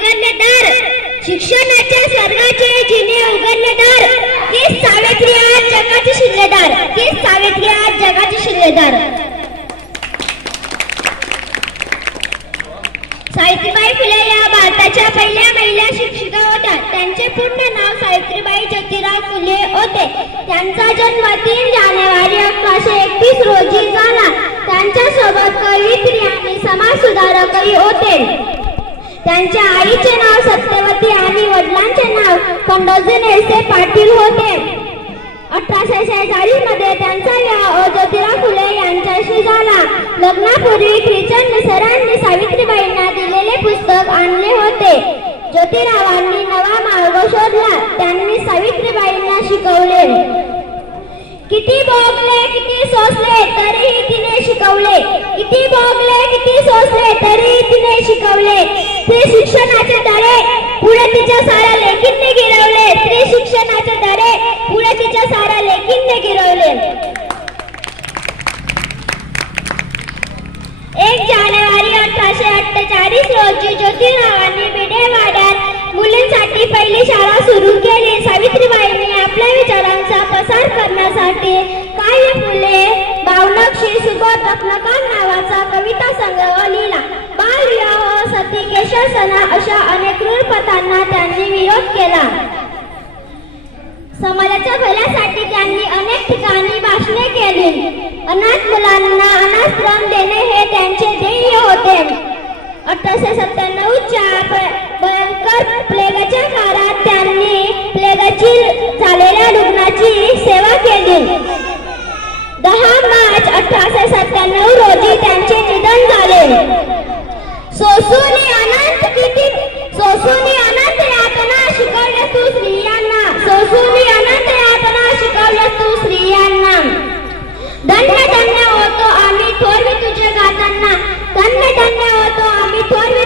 उघडलेदार, शिक्षणाच्या स्वर्गाचे जिने उघडलेदार, तीच सावित्री आज जगाची शिल्लेदार, तीच सावित्री आज जगाची शिल्लेदार. सावित्रीबाई फुले या भारताच्या पहिल्या महिला शिक्षिका होत्या. त्यांचे पूर्ण नाव सावित्रीबाई ज्योतिराव फुले होते. त्यांचा जन्म 3 जानेवारी 1831 रोजी झाला. त्यांच्या सोबत कवयित्री आणि समाजसुधारकही होते. त्यांच्या आईचे नाव सत्यवती आणि वडिलांचे नाव खंडोजी नेसे पाटील होते. 1846 मध्ये त्यांचा विवाह ज्योतिराव फुले यांच्याशी झाला. लग्नापूर्वी ख्रिश्चन सरांनी सावित्रीबाईंना दिलेले पुस्तक आणले होते. ज्योतिरावांनी नवा मार्ग शोधला. त्यांनी सावित्रीबाईंना शिकवले. किती भोगले किती सोसले तरीही तिने शिकवले. किती भोगले किती सोसले तरीही तिने शिकवले. स्त्री शिक्षणाचे धडे पुढे तिच्या साऱ्या लेकींनी गिरवले. स्त्री शिक्षणाचे धडे पुढे तिच्या साऱ्या लेकींनी गिरवले. 1 जानेवारी 1848 रोजी ज्योतिरावांनी भिडेवाड्यात मुलींसाठी पहिली शाळा सुरू केली. सावित्रीबाईंनी आपल्या विचारांचा प्रसार करण्यासाठी काव्य फुले भावनक्षी सुबोध रत्नकार नावाचा कविता संग्रह लिहिला. बालविवाह, सती, केशरसना अशा अनेक क्रूर प्रथांना त्यांनी विरोध केला. समाजाच्या भल्यासाठी त्यांनी अनेक ठिकाणी भाषणे केली. अनाथ मुलांना अनाथाश्रम देणे हे त्यांचे ध्येय होते. 1897च्या भयंकर प्लेगच्या काळात त्यांनी प्लेगची झालेल्या रुग्णाची सेवा केली. 10 मार्च 1897 रोजी त्यांचे निधन झाले. सोसूनी अनंत यातना शिकवल्या तू स्त्रियांना. सोसूनी अनंत यातना शिकवल्या तू स्त्रियांना. धन्य धन्य होतो आम्ही थोरवी तुझे गाताना. धन्य धन्य होतो आम्ही थोरवी